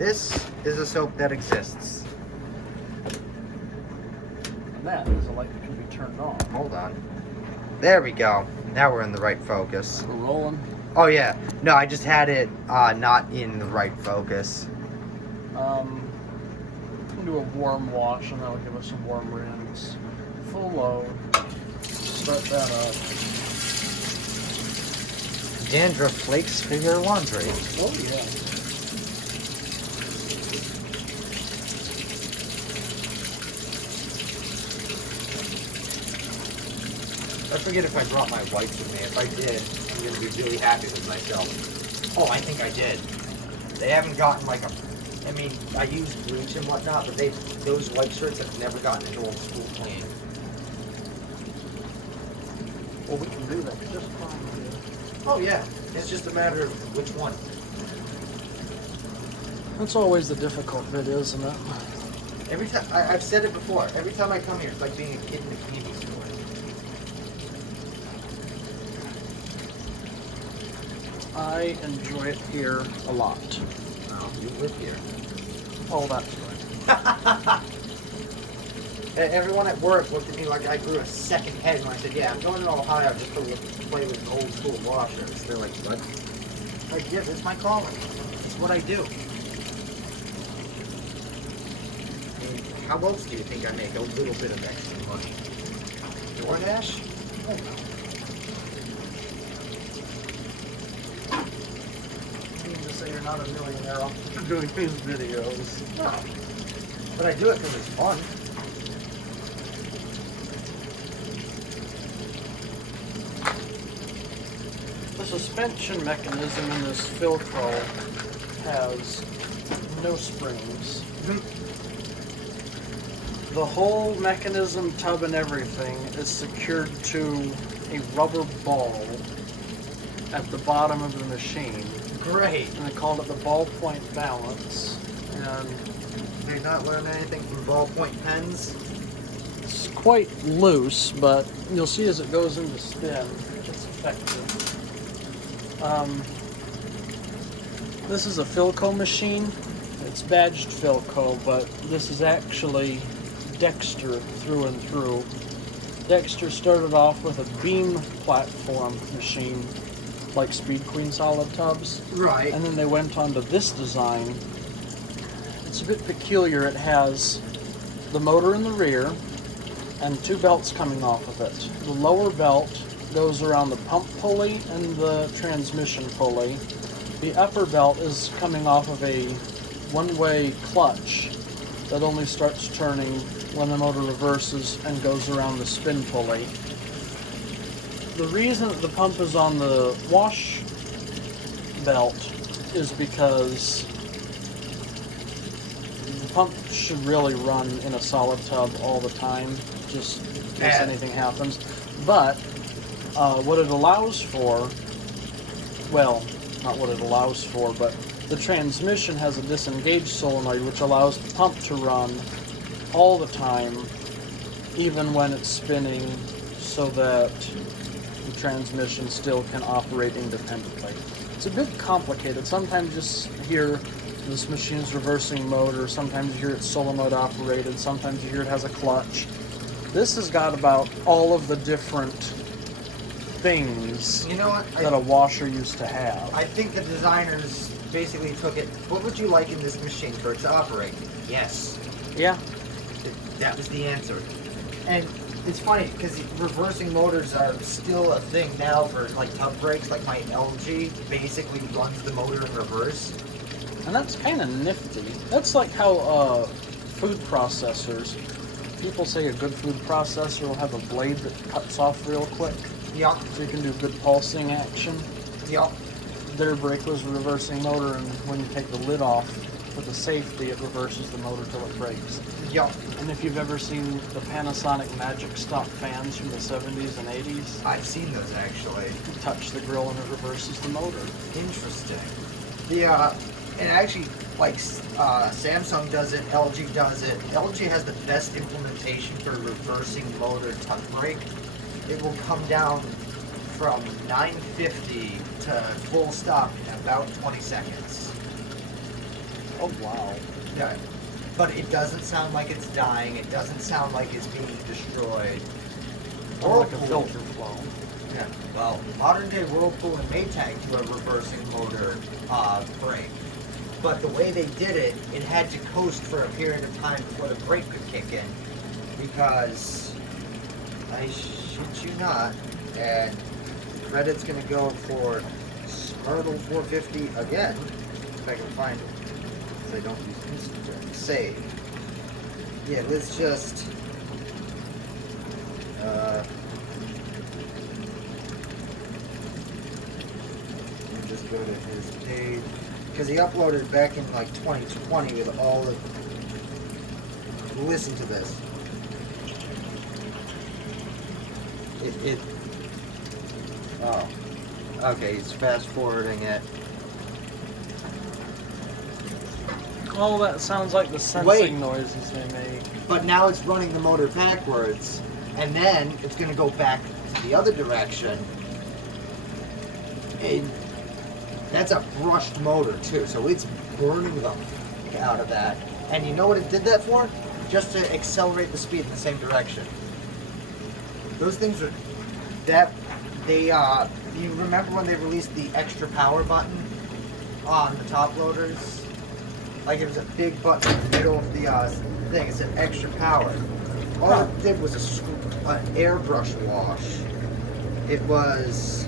This is a soap that exists. And that is a light that can be turned on. Hold on. There we go. Now we're in the right focus. We're rolling. Oh yeah. No, I just had it not in the right focus. We'll do a warm wash and that'll give us some warm rinse. Full load. Start that up. Dandruff flakes for your laundry. Oh yeah. I forget if I brought my wipes with me. If I did, I'm going to be really happy with myself. Oh, I think I did. They haven't gotten like a... I mean, I use bleach and whatnot, but those white shirts have never gotten an old school clean. Well, we can do that just fine. Oh, yeah. It's just a matter of which one. That's always the difficult bit, isn't it? Every time... I've said it before. Every time I come here, it's like being a kid in a candy store. I enjoy it here a lot. Oh, you live here. Oh, that's right. Everyone at work looked at me like I grew a second head when I said, yeah, I'm going to Ohio just to play with old school washers. They're like, what? Like, yeah, it's my calling. It's what I do. I mean, how else do you think I make a little bit of extra money? DoorDash? Oh, no. You mean to say you're not a millionaire after doing these videos? No. But I do it because it's fun. The suspension mechanism in this Philco has no springs. The whole mechanism, tub, and everything is secured to a rubber ball at the bottom of the machine. Great. And they called it the ballpoint balance. And Did you not learn anything from ballpoint pens? it's quite loose, but you'll see as it goes into spin, it's effective. This is a Philco machine. It's badged Philco, but this is actually Dexter through and through. Dexter started off with a beam platform machine, like Speed Queen solid tubs. Right. And then they went on to this design. It's a bit peculiar. It has the motor in the rear and two belts coming off of it. The lower belt goes around the pump pulley and the transmission pulley. The upper belt is coming off of a one-way clutch that only starts turning when the motor reverses and goes around the spin pulley. The reason that the pump is on the wash belt is because the pump should really run in a solid tub all the time, just in case anything happens. But what it allows for, well, not what it allows for, but the transmission has a disengaged solenoid which allows the pump to run all the time, even when it's spinning, so that the transmission still can operate independently. It's a bit complicated. Sometimes you just hear this machine's reversing motor, sometimes you hear it's solenoid operated, sometimes you hear it has a clutch. This has got about all of the different things, You know what? that a washer used to have. I think the designers basically took it, what would you like in this machine for it to operate? Yes. Yeah. That was the answer. And it's funny because reversing motors are still a thing now for like tub brakes. Like my LG basically runs the motor in reverse. And that's kind of nifty. That's like how food processors, people say a good food processor will have a blade that cuts off real quick. Yup. So you can do good pulsing action. Yup. Their brake was a reversing motor, and when you take the lid off for the safety, it reverses the motor till it breaks. Yup. And if you've ever seen the Panasonic Magic Stop fans from the 70s and 80s, I've seen those actually. you touch the grill and it reverses the motor. Interesting. And actually, like Samsung does it, LG does it. LG has the best implementation for reversing motor tub brake. It will come down from 950 to full stop in about 20 seconds. Oh wow. Yeah. But it doesn't sound like it's dying. It doesn't sound like it's being destroyed. Or like a Whirlpool. filter flow. Yeah. Well, modern day Whirlpool and Maytag do a reversing motor brake. But the way they did it, it had to coast for a period of time before the brake could kick in. Because, I shit you not, and credit's gonna go for Smyrtle 450 again, if I can find it. Because I don't use Instagram. Save. Yeah, let's just... let me just go to his page. Because he uploaded back in like 2020 with all the... Listen to this. Oh. Okay, he's fast forwarding it. Oh, that sounds like the sensing Wait. noises they make. But now it's running the motor backwards, and then it's going to go back to the other direction. And that's a brushed motor too, so it's burning the f- out of that. And you know what it did that for? Just to accelerate the speed in the same direction. Those things are that they you remember when they released the extra power button on the top loaders? Like it was a big button in the middle of the thing. It said extra power. All it did was an airbrush wash. It was.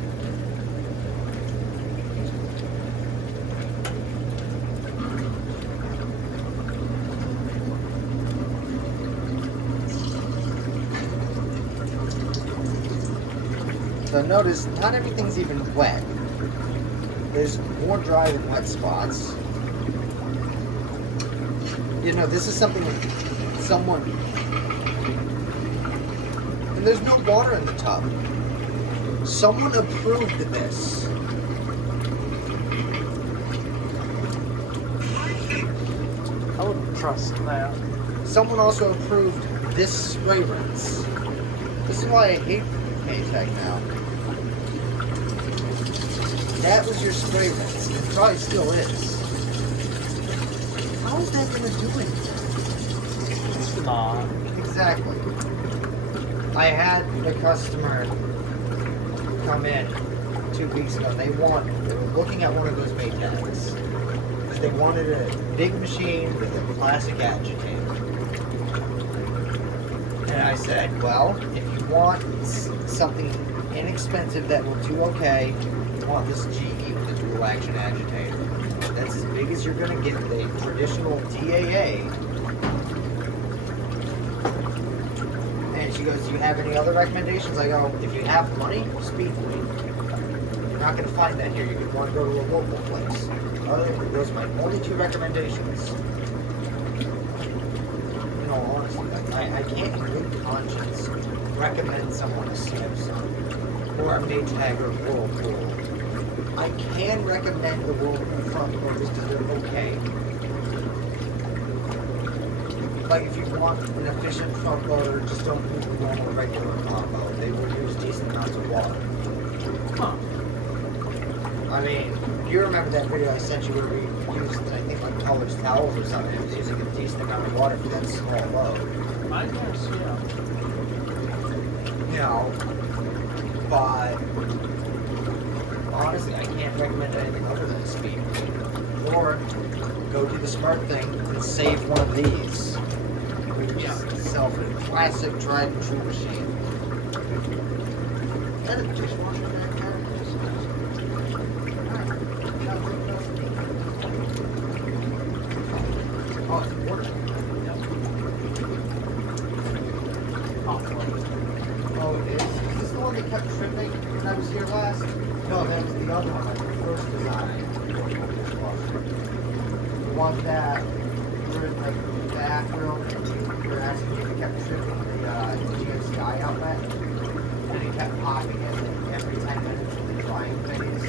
So notice, not everything's even wet. There's more dry than wet spots. You know, this is something that someone... And there's no water in the tub. Someone approved this. I wouldn't trust that. Someone also approved this spray rinse. This is why I hate Maytag now. That was your spray rinse. It probably still is. How is that going to do anything? It's not. Exactly. I had a customer come in 2 weeks ago. They were looking at one of those Maytags. Because they wanted a big machine with a classic agitator. And I said, well, if you want something inexpensive that will do okay, you want this GE with a dual action agitator. That's as big as you're going to get with a traditional DAA. And she goes, do you have any other recommendations? I go, if you have money, speak to me. You're not going to find that here. You're going to want to go to a local place. Those are my only 2 recommendations. In all honesty, I can't in good conscience recommend someone a Samsung or a Maytag or a Whirlpool. I can recommend the Whirlpool front loaders because they're okay. Like if you want an efficient front loader, just don't use the normal regular combo. They will use decent amounts of water. Huh. I mean, you remember that video I sent you where we used, I think, like college towels or something. It was using a decent amount of water for that small load. I guess, yeah. You know, but honestly, I can't recommend anything other than a speed meter. Or go do the smart thing and save one of these. Yeah. Sell for a classic tried and true machine. Is that a dishwasher back there? Oh, it's water. Oh, it is? Is this the one that kept tripping when I was here last? No, that was the other one, like the first design. The one that we were in like the bathroom and we were asking if it kept tripping the GFCI outlet. And it kept popping every 10 minutes with the drying phase.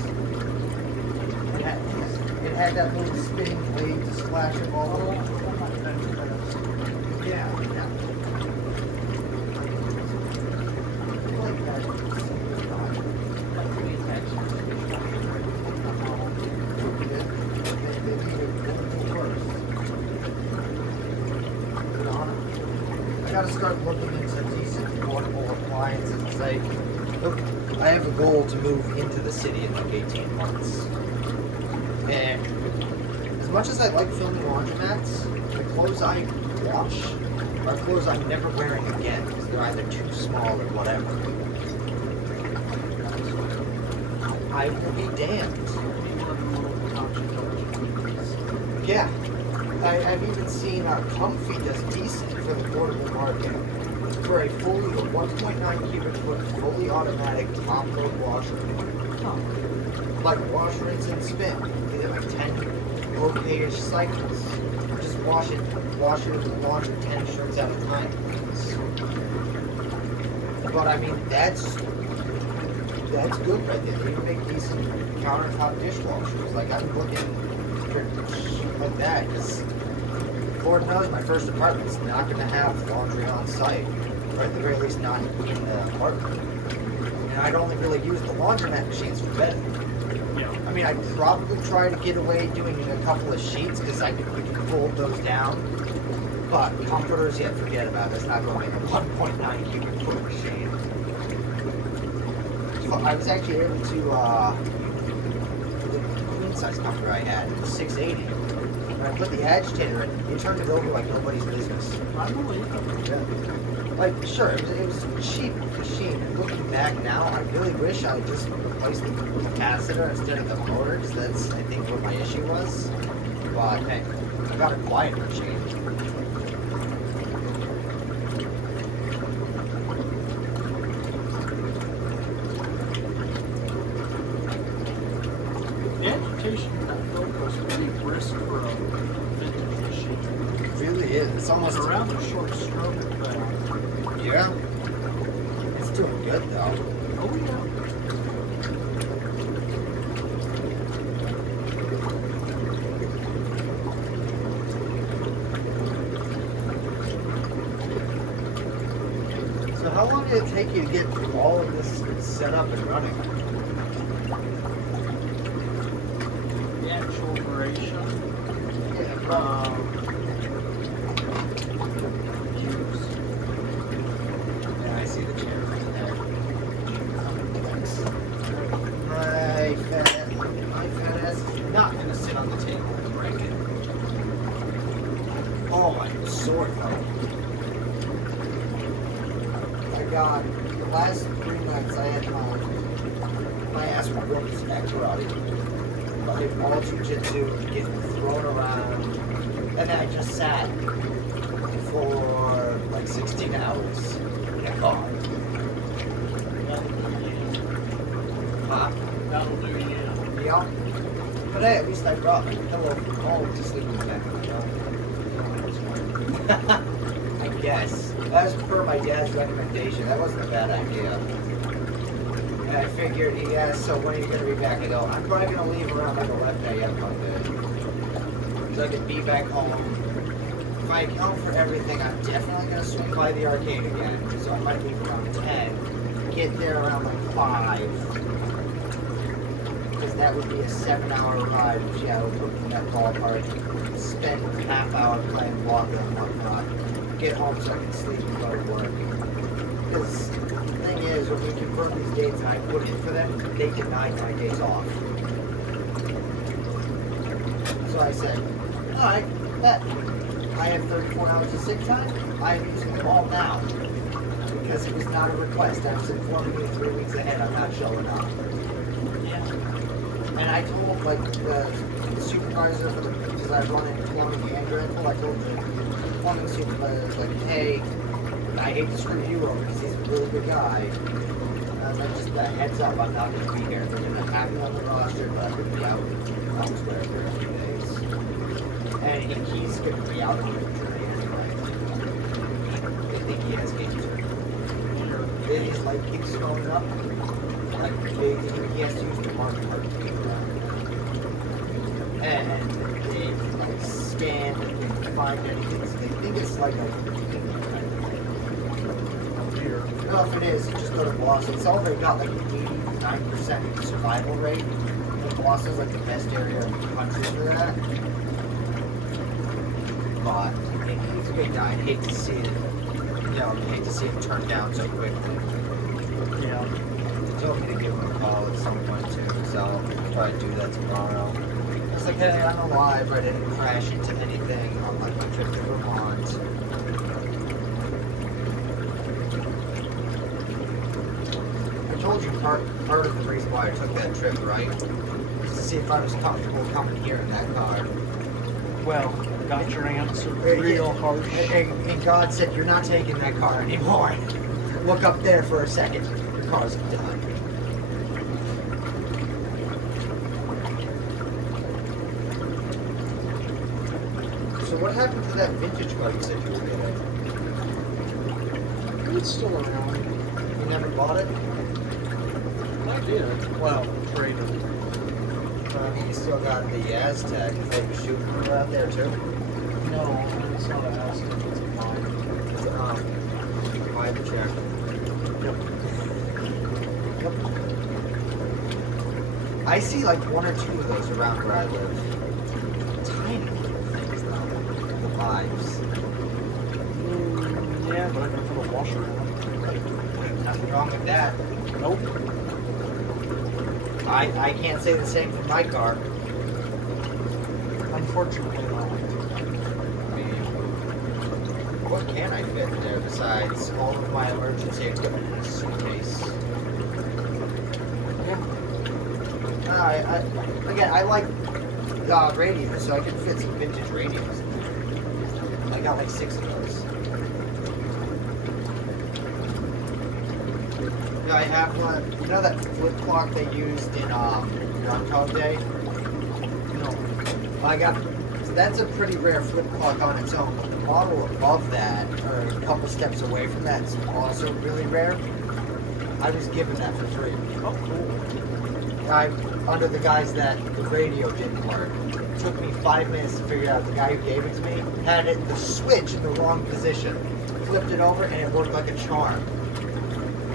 It had that little spinning blade to splash it all over. Yeah, yeah. Like that. They need it worse. gotta start looking into decent portable appliances. I have a goal to move into the city in like 18 months. And as much as I like filming laundromats, the clothes I wash are clothes I'm never wearing again because they're either too small or whatever. I will be damned. Yeah. I've even seen Comfy does decent for the portable market. For a fully 1.9 cubic foot fully automatic top load washer. Like wash, rinse, and spin. They have like 10 okay-ish cycles. Just wash your laundry 10 shirts at a time. But I mean, that's good right there. They even make decent countertop dishwashers. Like I'm looking for shit like that because Lord knows my first apartment's not going to have laundry on site, or at the very least not in the apartment. And I'd only really use the laundromat machines for bed. Yeah. I mean, I'd probably try to get away doing a couple of sheets because we can fold those down. But comforters, yeah, forget about it. It's not going in a 1.9 cubic foot machine. So I was actually able to, the queen size comforter I had, it was 680. When I put the agitator in, it turned it over like nobody's business. I believe it. Yeah. Like, sure, it was a cheap machine. Looking back now, I really wish I just replaced the capacitor instead of the motor, because that's, I think, what my issue was. But, hey, I got a quieter machine. The agitation in that Philco is pretty brisk for a vintage machine. It really is. It's almost It's around a short stroke, but yeah. It's doing good though. oh yeah. So how long did it take you to get all of this set up and running? The actual duration. Yeah, yeah, I see the chair right there. My fat ass is not gonna sit on the table and break it. Oh my sword though. I got the last 3 nights I had my ass whooped at karate. I did all jujitsu, getting thrown around, and then I just sat for like 16 hours in a car. That'll do you. Yeah. But hey, at least I brought my pillow from home to sleep with that. I guess. As per my dad's recommendation, that wasn't a bad idea. And I figured he asked, so when are you going to be back? I go, I'm probably going to leave around like 11 a.m. Monday. So I can be back home. If I account for everything, I'm definitely going to swing by the arcade again. So I might leave around 10. Get there around like 5. Because that would be a 7-hour ride, which yeah, I would put in that ballpark. Spend a half hour playing Walker and whatnot. Get home so I can sleep and go to work. Because the thing is, when we confirm these dates and I put in for them, they denied my days off. So I said, alright, bet. I have 34 hours of sick time. I am using them all now. Because it was not a request. I was informing you 3 weeks ahead I'm not showing up. Yeah. And I told like the supervisor for the, because I run in plumbing and rental, I told the plumbing supervisor, like, hey, I hate to screw you over because he's a really good guy. Like just a heads up, I'm not going to be here. They're going to have me on the roster, but I'm going to be out elsewhere for a few days. And he's going to be out of the journey anyway. I think he has cancer. His light keeps going up. Like, he has to use the market card to get around. And they like scan and they find anything. So they think it's like a here. No, if it is, you just go to Boss. It's already got like an 89% survival rate. And Boss is like the best area in the country for that. But he's a good guy. I hate to see it Yeah, I hate to see him turn down so quickly. Yeah. He told me to give him a call at some point too, so I'll probably do that tomorrow. I was like, hey, I'm alive. I didn't crash into anything on like my trip to Vermont. I told you part of the reason why I took that trip, right? Was to see if I was comfortable coming here in that car. Well, got your answer real harsh. And God said, you're not taking that car anymore. Look up there for a second. Your car's done. So what happened to that vintage car you said you were getting? It's still around. You never bought it? I did. Well, traded. You still got the Aztec. Is that your shooting crew out there too? No, it's not an Aztec. It's a mine. It's five check. Yep. Yep. I see like one or two of those around where I live. Tiny little things though. The vibes. Yeah, but I can put a washer in it. Nothing wrong with that. Nope. I can't say the same for my car. Unfortunately not. I mean, what can I fit in there besides all of my emergency equipment in a suitcase? Yeah. Again, I like radios, so I can fit some vintage radios in there. I got like 6 of those. Yeah, I have one. You know that flip clock they used in Groundhog Day? No. I got. That's a pretty rare flip clock on its own. But the model above that, or a couple steps away from that, is also really rare. I was given that for free. Oh, cool. Under the guise that the radio didn't work. It took me 5 minutes to figure out the guy who gave it to me had it the switch in the wrong position. Flipped it over and it worked like a charm.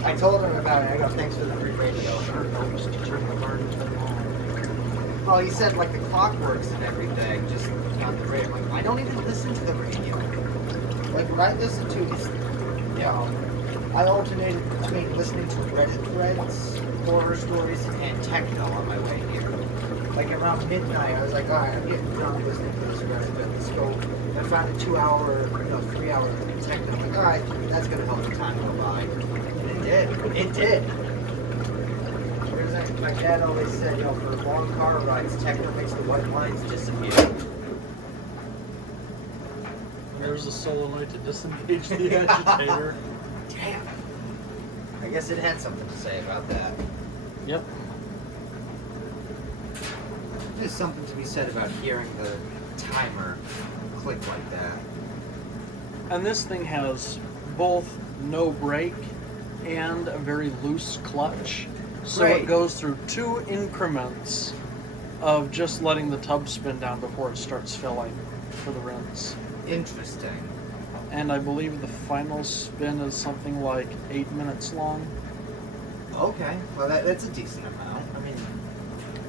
I told him about it. I go, thanks for the free radio. Sure helps to turn the burn to the on. Well, he said like the clock works and everything, just not the radio. I'm like, I don't even listen to the radio. Like what I listen to is, you know, I alternated between listening to Reddit threads, horror stories, and techno on my way here. Like around midnight, I was like, all right, I'm getting drunk listening to this Reddit thread. Let's go. I found a 2-hour, 3-hour techno. I'm like, all right, that's gonna help the time go by. And it did. It did. My dad always said, for long car rides, techno makes the white lines disappear. There's a solenoid to disengage the agitator. Damn. I guess it had something to say about that. Yep. There's something to be said about hearing the timer click like that. And this thing has both no brake and a very loose clutch. So Great. it goes through 2 increments of just letting the tub spin down before it starts filling for the rinse. Interesting. And I believe the final spin is something like 8 minutes long. Okay. Well, that's a decent amount. I mean,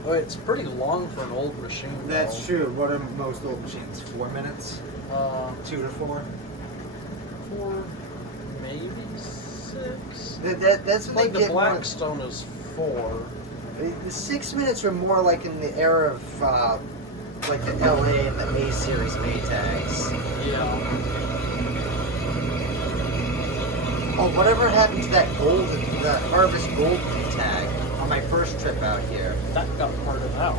Oh, it's pretty long for an old machine. that's though. true. What are most old machines? 4 minutes? 2 to 4? 4, maybe 6. That's what Like they the get more- Blackstone is 4. The 6 minutes are more like in the era of like the LA and the A series Maytags. Yeah. Oh, whatever happened to that Harvest Gold tag on my first trip out here? That got parted out.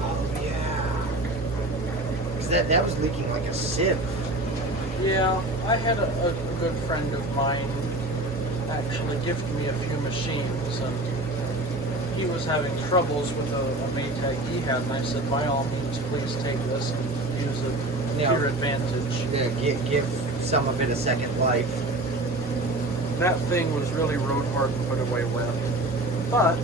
Oh yeah. 'Cause that was leaking like a sieve. Yeah, I had a good friend of mine actually gifted me a few machines, and he was having troubles with a Maytag he had, and I said, by all means, please take this and use it to Yeah. your advantage. Yeah, give some of it a second life. That thing was really road hard to put away with, but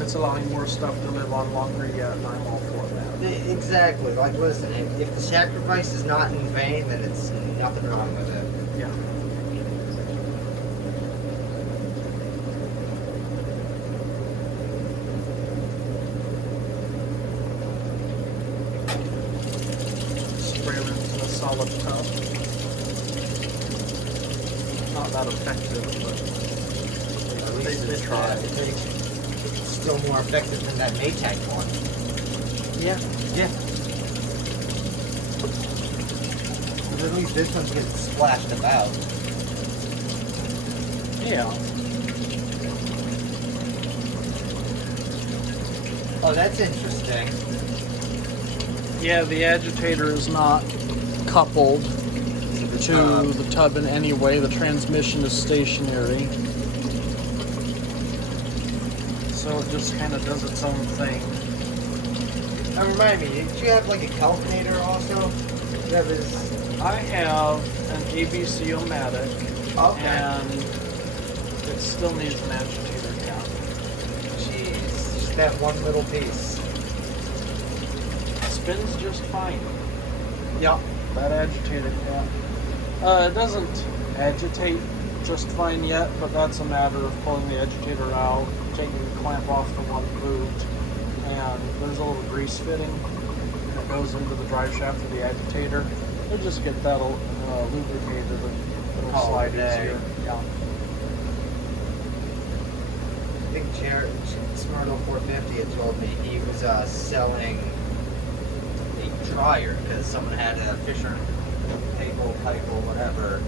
it's allowing more stuff to live on longer yet, and I'm all for that. Exactly. Like, listen, if the sacrifice is not in vain, then it's nothing wrong with it. Yeah. Spray rinse in a solid tub. not that effective, but At they least try. It's still more effective than that Maytag one. Yeah. Yeah. But at least this one's getting splashed about. Yeah. Oh, that's interesting. Yeah, the agitator is not coupled to the tub in any way. The transmission is stationary. So it just kind of does its own thing. Now remind me, did you have like a calculator also? That was... I have an ABC-O-Matic, Okay. and it still needs an agitator cap. Jeez, just that one little piece. Spins just fine. Yep. That agitator cap. It doesn't agitate just fine yet, but that's a matter of pulling the agitator out, taking the clamp off the one boot, and there's a little grease fitting that goes into the drive shaft for the agitator. We'll just get that lubricated and it'll slide easier. Yeah. I think Jared Smirno 450 had told me he was selling a dryer because someone had a Fisher pipe or whatever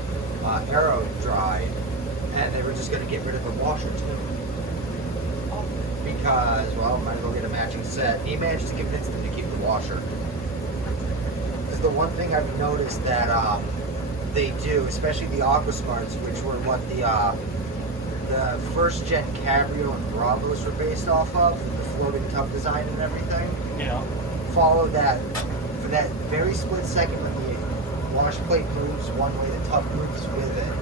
arrow dried, and they were just going to get rid of the washer too. Because, well, might as well get a matching set. He managed to convince them to keep the washer. Because the one thing I've noticed that they do, especially the Aquasmarts, which were what the first gen Cabrio and Bravos were based off of, the floating tub design and everything. Yeah. Follow that for that very split second when the wash plate moves one way, the tub moves with it,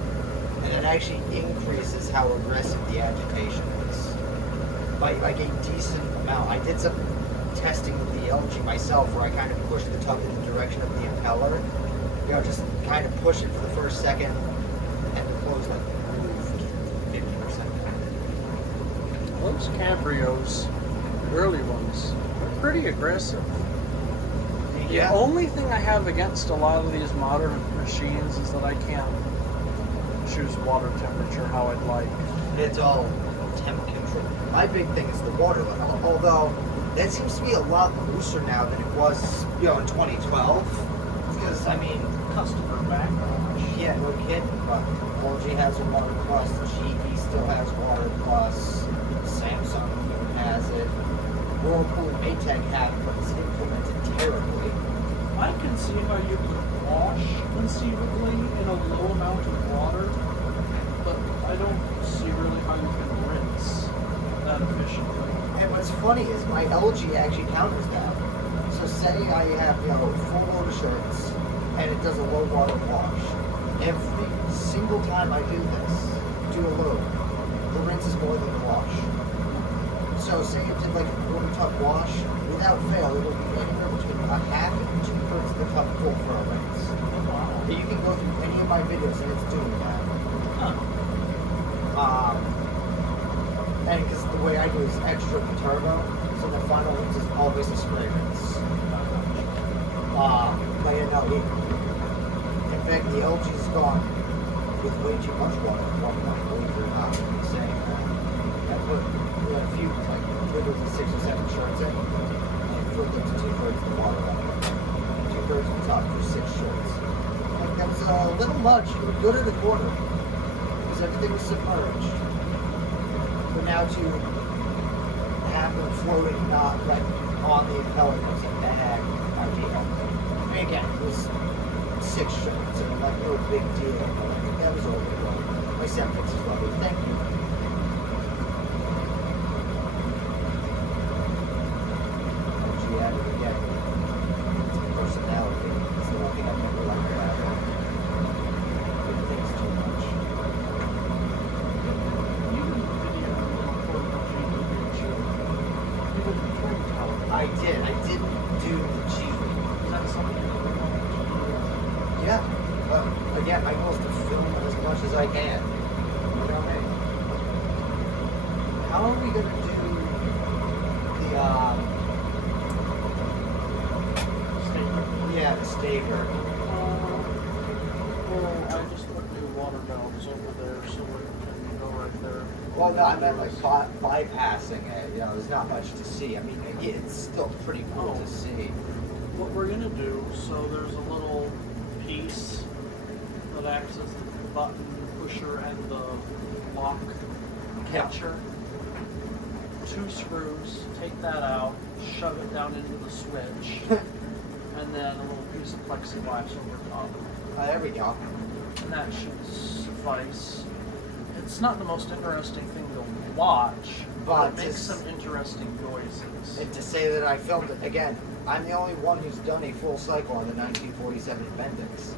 and it actually increases how aggressive the agitation is by like a decent amount. I did some testing with the LG myself where I kind of pushed the tub in the direction of the impeller, you know, just kind of push it for the first second and the close like moved 50%. Those Cabrios, the early ones, they're pretty aggressive. The only thing I have against a lot of these modern machines is that I can't choose water temperature how I'd like. It's all temp control. My big thing is the water level, although that seems to be a lot looser now than it was, you know, in 2012. Because, I mean, Customer backlash. yeah, no kidding, but LG has a Water Plus, GE still has Water Plus, Samsung even has it, Whirlpool and Maytag have it, but it's implemented terribly. I can see how you could wash conceivably in a low amount of water, but I don't see really how you can rinse that efficiently. And what's funny is my LG actually counters that. So say I have, you know, full load of shirts and it does a low water wash. Every single time I do this, do a load, the rinse is more than the wash. So say it did like a quarter tub wash, without fail it would be anywhere between a half and 2/3 of the tub full for a rinse. But you can go through any of my videos and it's doing that. And because the way I do is extra turbo, so the final rinse is always a spray rinse. But you know, in fact, the LG's gone with way too much water at one point, believe it or not. I'm saying that. I put a few, like, literally 6 or 7 shirts in, and filled up to 2/3 of the water level. 2/3 of the top for 6 shirts. Like, that's a little much. It was good at the corner, because everything was submerged. But now to have them floating, not like on the impeller, was a bad idea. I mean, again, it was 6 shirts, and like no big deal. But I think that was overkill. My septic is lovely. Thank you. LG added again. It's personality. It's the one thing I've never liked about it. It thinks too much. I did. I didn't do the G. Is that something you would want to do? Yeah. Again, my goal is to film as much as I can. You know what I mean? How are we gonna do the Statement. yeah, the staker? I just put new water valves over there so it can go right there. Well, no, I meant like bypassing it. You know, there's not much to see. I mean, it's still pretty cool to see. What we're gonna do, so there's a little piece that acts as the button pusher and the lock catcher. 2 screws, take that out, shove it down into the switch, and then a little piece of plexiglass over top. There we go. And that should suffice. It's not the most interesting thing to watch, but it makes some interesting noises. And to say that I filmed it, again, I'm the only one who's done a full cycle on the 1947 Bendix.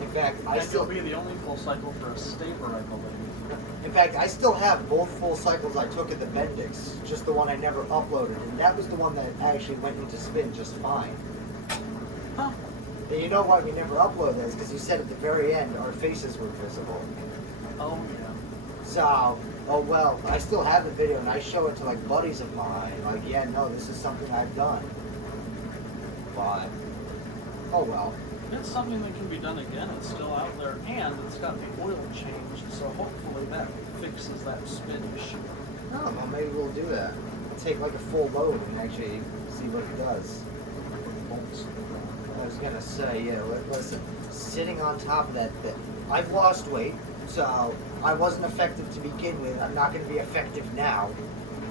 In fact, you'll be the only full cycle for a Staber, I believe. In fact, I still have both full cycles I took at the Bendix, just the one I never uploaded, and that was the one that actually went into spin just fine. Huh. And you know why we never uploaded this? Because you said at the very end our faces were visible. Oh, yeah. So, oh well, I still have the video and I show it to like buddies of mine, like, yeah, no, this is something I've done. But, oh well. It's something that can be done again. It's still out there, and it's got the oil changed, so hopefully that fixes that spin issue. Oh, well, maybe we'll do that. Take like a full load and actually see what it does. I was gonna say, yeah, listen, sitting on top of that, I've lost weight, so I wasn't effective to begin with. I'm not gonna be effective now.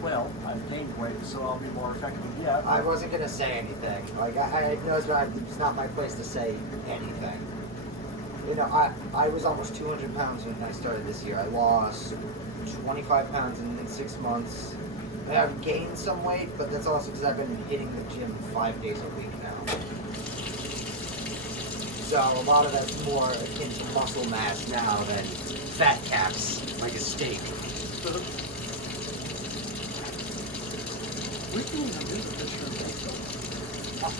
Well, I've gained weight, so I'll be more effective yet. I wasn't gonna say anything. Like I know it's not my place to say anything. You know, I was almost 200 pounds when I started this year. I lost 25 pounds in 6 months. And I've gained some weight, but that's also because I've been hitting the gym 5 days a week now. So a lot of that's more akin to muscle mass now than fat caps, like a steak. We can even do the picture of makeup.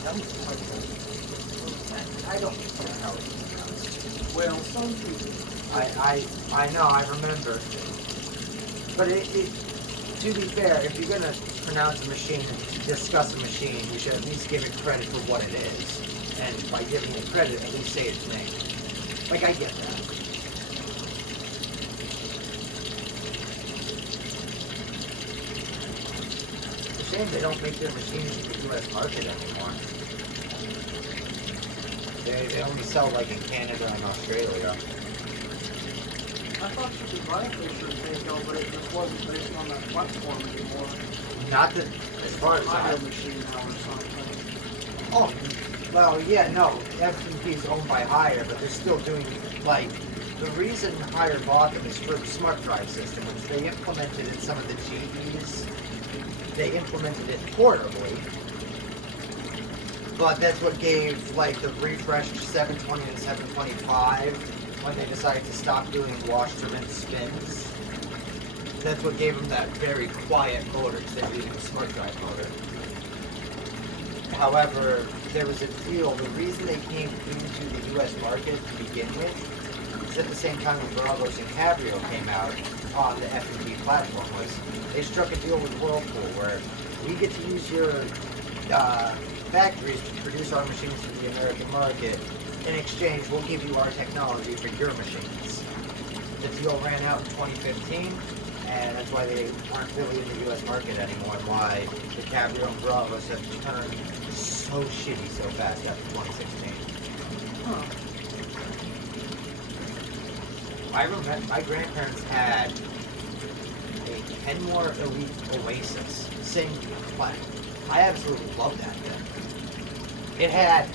That was quite good. I don't know how it's pronounced. Well, some people. I know, I remember. But to be fair, if you're gonna pronounce a machine and discuss a machine, you should at least give it credit for what it is. And by giving it credit, at least say its name. Like, I get that. It's a shame they don't make their machines in the U.S. market anymore. They only sell, like, in Canada and Australia. I thought you could buy a picture of Philco, but it just wasn't based on that platform anymore. Not that, as far as I have a machine now or something. Oh, well, yeah, no, F&P is owned by Haier, but they're still doing, like, the reason Haier bought them is for the smart drive system, which they implemented in some of the GEs. They implemented it portably, but that's what gave, like, the refreshed 720 and 725 when they decided to stop doing wash to rinse spins. That's what gave them that very quiet motor, because they were using a smart drive motor. However, there was a deal. The reason they came into the U.S. market to begin with is at the same time when Bravos and Cabrio came out on the F&P platform was they struck a deal with Whirlpool where we get to use your factories to produce our machines for the American market. In exchange, we'll give you our technology for your machines. The deal ran out in 2015. And that's why they aren't really in the U.S. market anymore, and why the Cabrio and Bravos have turned so shitty so fast after 2016. Huh. I remember my grandparents had a Kenmore Elite Oasis, same plaque. I absolutely loved that thing. It had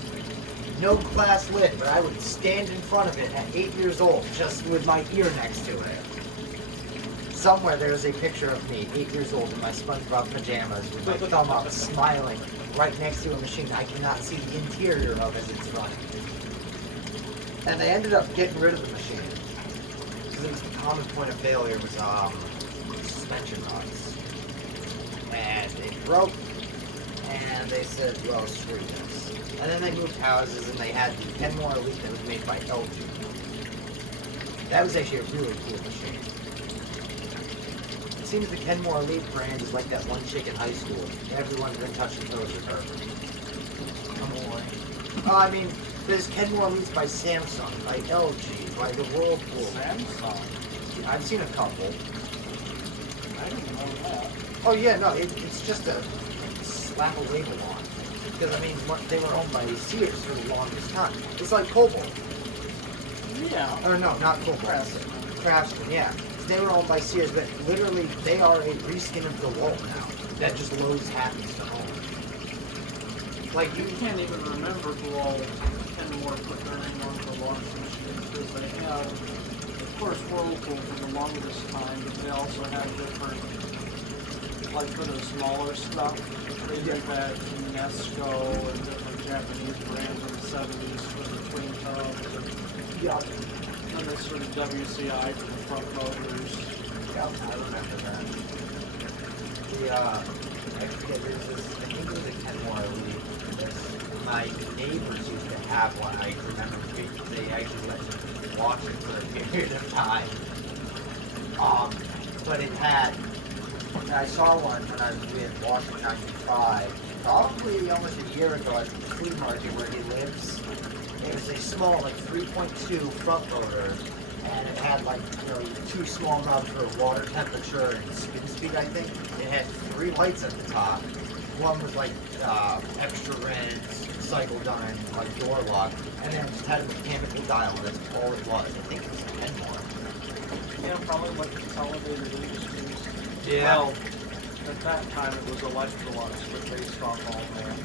no glass lid, but I would stand in front of it at 8 years old, just with my ear next to it. Somewhere there's a picture of me, 8 years old, in my SpongeBob pajamas with my thumb up, smiling, right next to a machine I cannot see the interior of as it's running. And they ended up getting rid of the machine. Because it was the common point of failure was suspension rods. And it broke, and they said, well, screw this. And then they moved houses, and they had the Kenmore Elite that was made by LG. That was actually a really cool machine. It seems the Kenmore Elite brand is like that one chick in high school. Everyone's been touching toes with her. Come on. I mean, There's Kenmore leads by Samsung, by LG, by the Whirlpool. Samsung. I've seen a couple. I didn't know that. Oh yeah, no, it's just a slap a label on. Because I mean, they were owned by Sears for the longest time. It's like Cobalt. Yeah. Or no, not Cobalt. Craftsman, yeah. They were owned by Sears, but literally they are a reskin of DeWalt now. That just loads happens to home. Like You can't even remember who all Kenmore put their name on the washing machine because they have, of course, Whirlpool for the longest time, but they also have different, like for the smaller stuff, they did that Nesco and different Japanese brands in the 70s for the twin tubs. yeah, And this sort of WCI for the front motors. I remember that. I forget, there's this, I think it was a Kenmore lead. My neighbors used to have one. I remember they actually let me watch it for a period of time. But it had, I saw one when I was in Washington 95, probably almost a year ago at the flea market where he lives. It was a small, like 3.2 front loader, and it had like, two small knobs for water temperature and spin speed, I think. It had 3 lights at the top. One was like extra rinse, cycle done, like door lock, and then it just had a mechanical dial, and that's all it was. I think it was 10 more. Yeah, probably like Consolidated Industries. Yeah. Well, at that time it was Electrolux, but they stopped all that.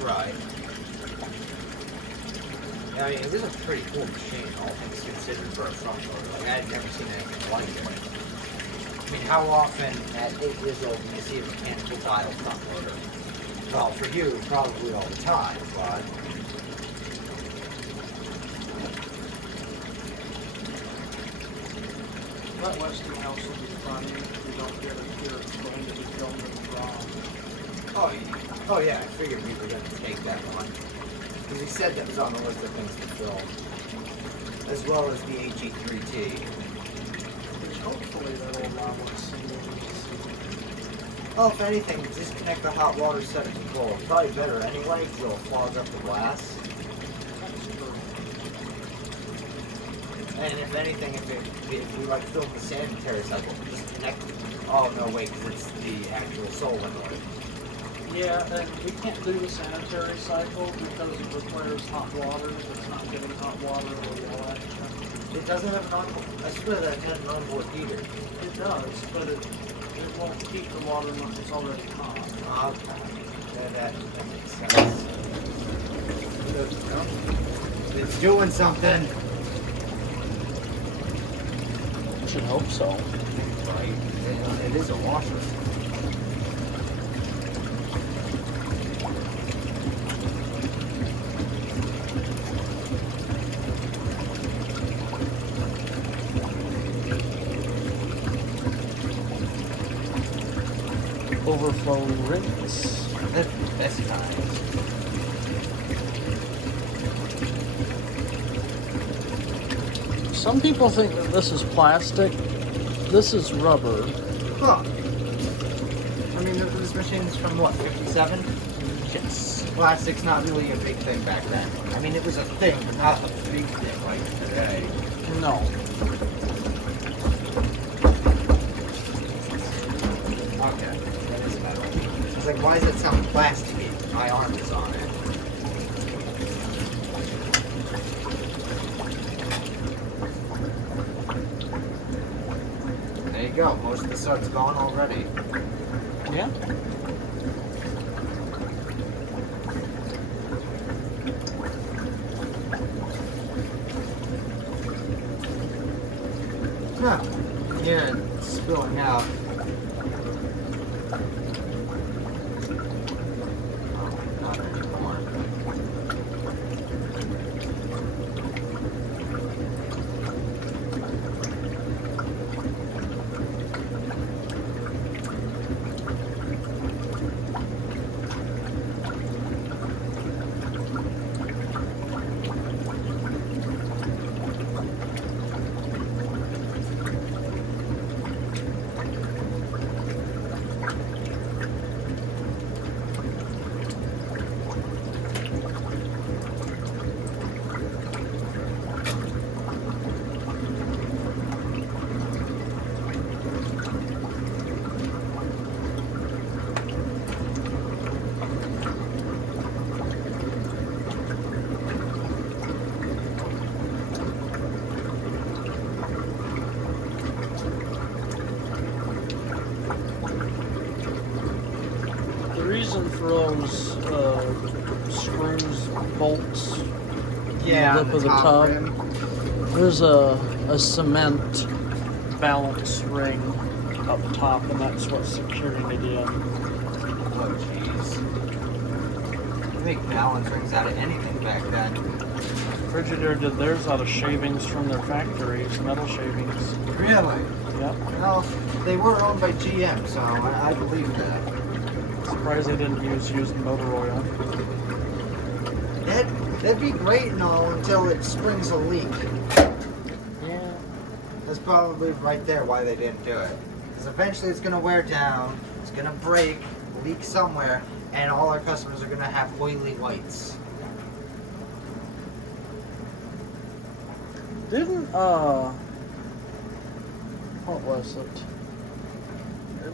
Right. Yeah, I mean, it was a pretty cool machine, all things considered, for a front loader. Like, I had never seen anything like it. I mean, how often at 8 years old do you see a mechanical dial front loader? Well, for you, probably all the time, but... That Westinghouse will be funny if we don't get it here. It's going to be filmed in bronze. Oh yeah, I figured we were going to take that one. Because he said that was on the list of things to film. As well as the AG3T. Which hopefully that'll allow us some more. Oh, if anything, disconnect the hot water set of control. Probably better anyway, because it'll clog up the glass. That's true. And if anything, if we like film the sanitary cycle, just connect. Oh no, wait, because it's the actual solenoid. Yeah, and we can't do the sanitary cycle because it requires hot water. It's not getting hot water or the electric. It doesn't have an onboard. I swear that it had an onboard heater. It does, but it won't heat the water unless it's already hot. Okay. Yeah, that makes sense. It's doing something. Should hope so. Right. It is a washer. Overflow rinse. That's nice. Some people think that this is plastic. This is rubber. Huh. I mean, this machine's from what, 57? Yes. Plastic's not really a big thing back then. I mean, it was a thing, but not a big thing like today. No. Okay, that is metal. It's like, why does it sound plasticky? My arm is on it. There you go. Most of the sud's gone already. Yeah. Huh. Yeah, it's spilling out. Oh, not anymore. for those screws, bolts, Yeah, the lip of the top tub. rim. There's a cement balance ring up top, and that's what's securing it in. Oh, jeez. You make balance rings out of anything back then. Frigidaire did theirs out of shavings from their factories, metal shavings. Really? Yep. Well, they were owned by GM, so I believe that. Surprised they didn't use used motor oil. That'd be great and all until it springs a leak. Yeah. That's probably right there why they didn't do it. Because eventually it's going to wear down, it's going to break, leak somewhere, and all our customers are going to have oily whites. Didn't, what was it?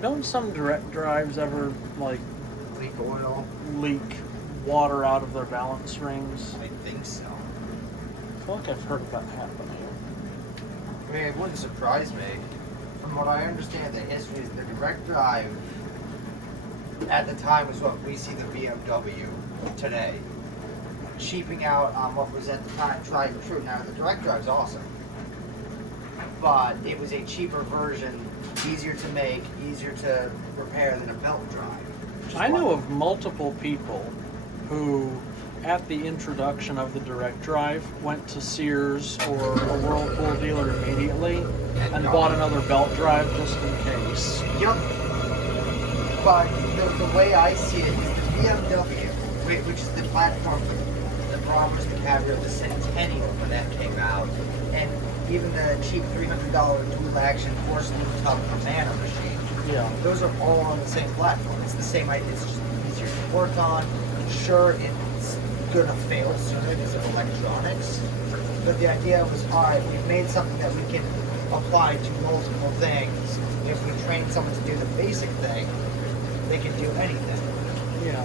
Don't some direct drives ever, like, Leak oil? leak water out of their balance rings? I think so. I feel like I've heard of that happening. I mean, it wouldn't surprise me. From what I understand, the history of the direct drive at the time was what we see the BMW today. Cheaping out on what was at the time tried and true. Now, the direct drive's awesome. But it was a cheaper version, easier to make, easier to repair than a belt drive. I know of multiple people who, at the introduction of the direct drive, went to Sears or a Whirlpool dealer immediately and bought another belt drive just in case. Yep. But the way I see it is the BMW, which is the platform for the Brahmas, the Cabrio, the Centennial when that came out, and even the cheap $300 dual action force loop tub Banana machine. Yeah. Those are all on the same platform. It's the same idea. It's just easier to work on. Sure, it's gonna fail sooner because of electronics. But the idea was, all right, we've made something that we can apply to multiple things. If we train someone to do the basic thing, they can do anything. Yeah.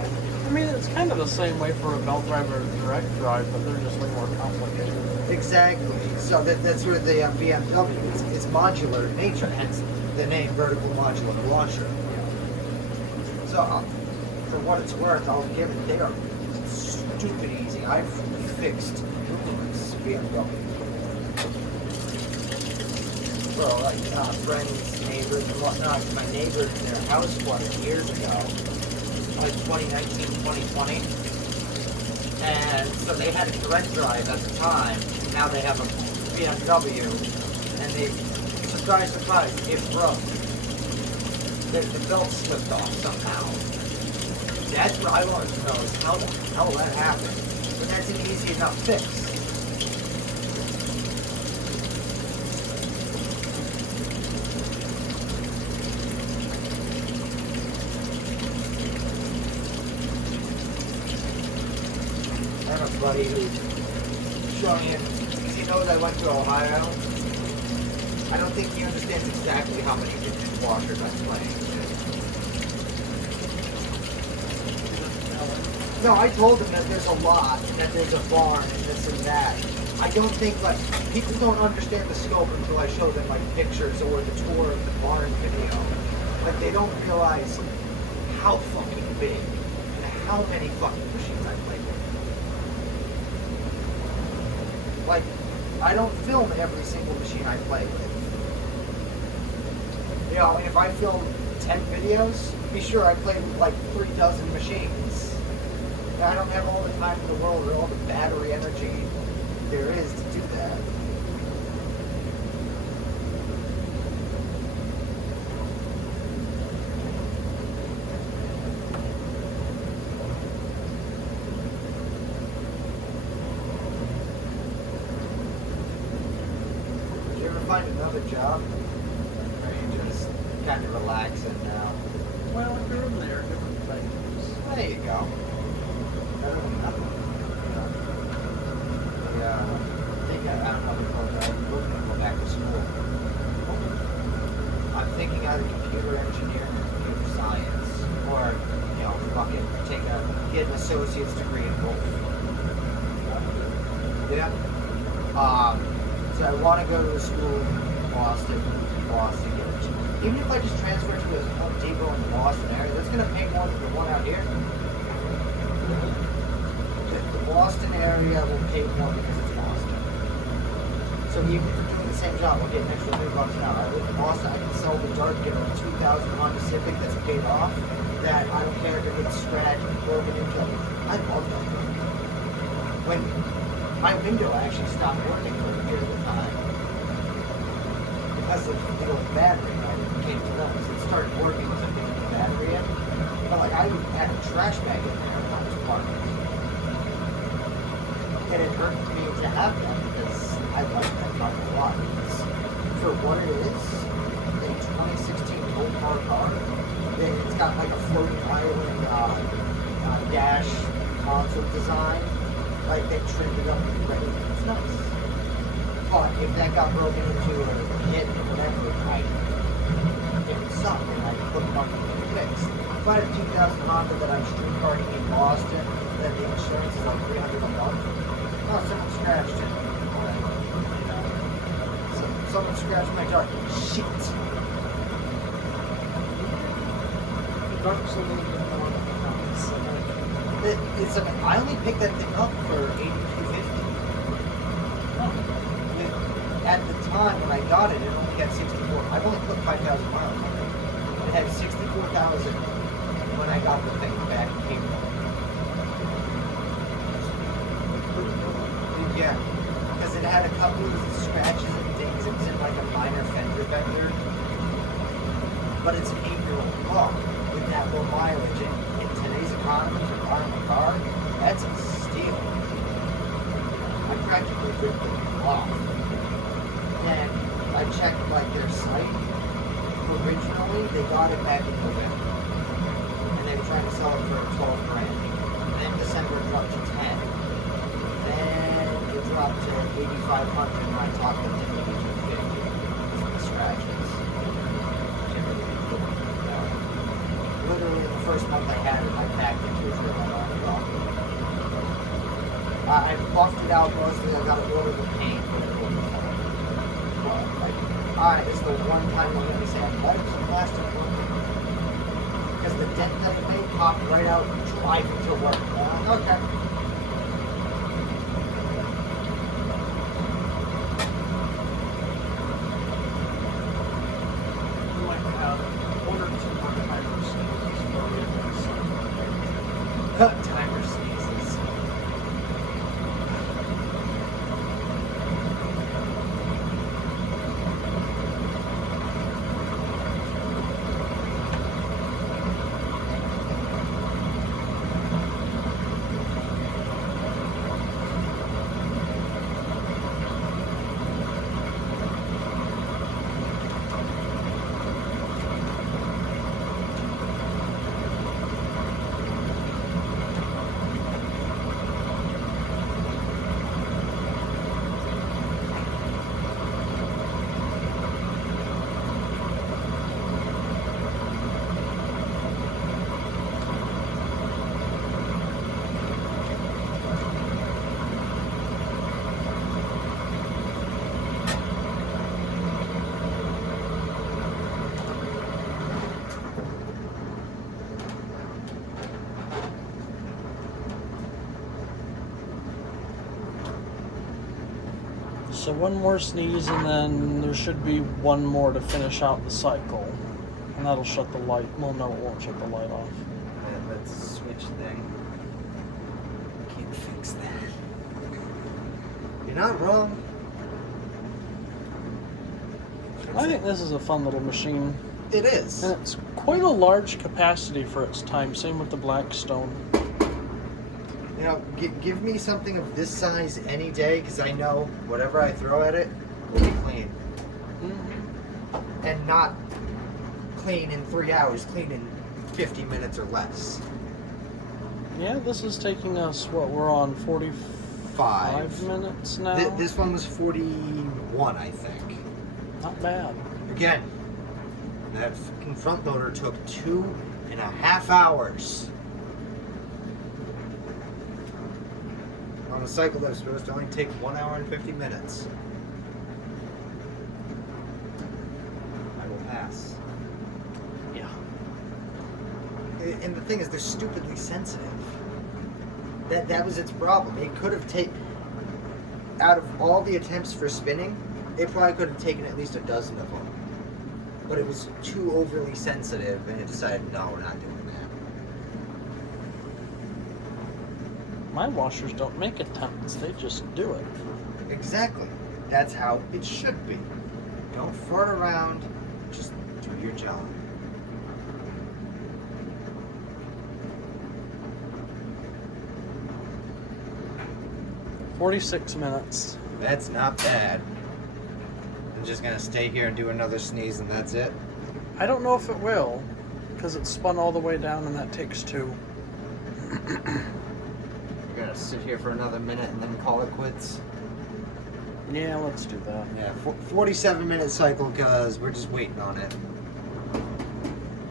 I mean, it's kind of the same way for a belt drive or a direct drive, but they're just way more complicated. Exactly. So that's sort of the BMW. It's modular in nature, hence the name vertical modular washer. So, for what it's worth, I'll give it. They are stupid easy. I've fixed numerous BMW. Well, like friends, neighbors, and whatnot. My neighbor, their house flooded years ago, like 2019, 2020. And so they had a direct drive at the time. Now they have a BMW, and they, surprise, surprise, it broke. The belt slipped off somehow. That's what I wanted to know is how the hell that happened. But that's an easy enough fix. I have a buddy who's showing it, because he knows I went to Ohio. I don't think he understands exactly how many different washers I'm playing. No, I told him that there's a lot, that there's a barn, and this and that. I don't think, like, people don't understand the scope until I show them, like, pictures or the tour of the barn video. Like, they don't realize how fucking big and how many fucking machines I play with. Like, I don't film every single machine I play with. You know, I mean, if I film 10 videos, be sure I play with, like, 3 dozen machines. I don't have all the time in the world or all the battery energy there is to do that. Did you ever find another job? Or are you just kind of relaxing now? Well, here and there, different things. There you go. Better than nothing. Yeah. I think I don't know what I'm looking to go back to school. I'm thinking either computer engineering or computer science. Or, you know, fucking get an associate's degree in both. Yeah. So I want to go to a school in Boston. Even if I just transfer to a Home Depot in the Boston area, that's going to pay more than the one out here. Boston area will pay more because it's Boston. So even if you're doing the same job, we'll get an extra $3 an hour. I live in Boston, I can sell the dart, get a 2000 Honda Civic that's paid off, that I don't care if it gets scratched and broken into. I love that. When my window actually stopped working for a period of time because of the old battery, I came to notice it started working once I put the battery in. But like I had a trash bag in there when I was parking. And it hurt me to have that because I like that car a lot. Because for what it is, a 2016 old car, it's got like a floating island dash console design. Like they trimmed it up and ready. It's nice. But if that got broken into or hit or whatever, it would suck and I put it on and fixed. If I had a 2000 Honda that I'm street parking in Boston, then the insurance is like $300 a month. Oh, someone scratched it. So, someone scratched my dart. Shit. The dart's a little bit more It's I only picked that thing up for $82.50. At the time when I got it, it only had 64. I've only put 5,000 miles on it. It had 64,000 when I got the thing back in April. Yeah, because it had a couple of scratches and dings. It was in like a minor fender bender. But it's an 8-year-old car with that low mileage. And in today's economy, for buying a car, that's a steal. I practically ripped it off. And I checked like their site. Originally, they got it back in November. And they were trying to sell it for $12 grand. And then December it dropped to 10. Then it dropped to 8,500 and I talked them to 8,250 for the scratches. Literally in the first month I had it, my package was really on it off. I buffed it out mostly, I got to order the paint, but it wasn't fun. Like, alright, it's the one time I'm going to say I better keep plastic working. Because the dent that it made popped right out driving to work. Okay. Timer sneezes. So one more sneeze and then there should be one more to finish out the cycle. And that'll shut the light. Well, no, it won't shut the light off. Yeah, that's a switch thing. Can't fix that. You're not wrong. I think this is a fun little machine. It is. And it's quite a large capacity for its time. Same with the Blackstone. You know, give me something of this size any day, because I know whatever I throw at it will be clean. Mm-hmm. And not clean in 3 hours, clean in 50 minutes or less. Yeah, this is taking us, what, we're on 45 minutes now? This one was 41, I think. Not bad. Again, that fucking front loader took 2.5 hours. On a cycle that was supposed to only take 1 hour and 50 minutes. I will pass. Yeah. And the thing is, they're stupidly sensitive. That was its problem. It could have taken, out of all the attempts for spinning, it probably could have taken at least a dozen of them. But it was too overly sensitive, and it decided, no, we're not doing that. My washers don't make attempts, they just do it. Exactly. That's how it should be. Don't fart around, just do your job. "46 minutes. That's not bad. I'm just gonna stay here and do another sneeze and that's it. I don't know if it will, because it's spun all the way down and that takes 2. We're gonna sit here for another minute and then call it quits. Yeah, let's do that. Yeah, 47-minute cycle because we're just waiting on it.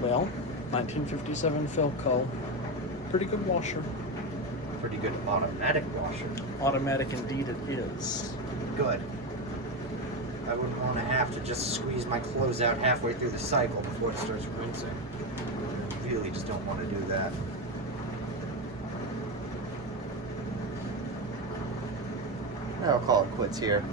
Well, 1957 Philco. Pretty good washer. Pretty good automatic washer. Automatic indeed it is. Good. I wouldn't want to have to just squeeze my clothes out halfway through the cycle before it starts rinsing. I really just don't want to do that. I'll call it quits here.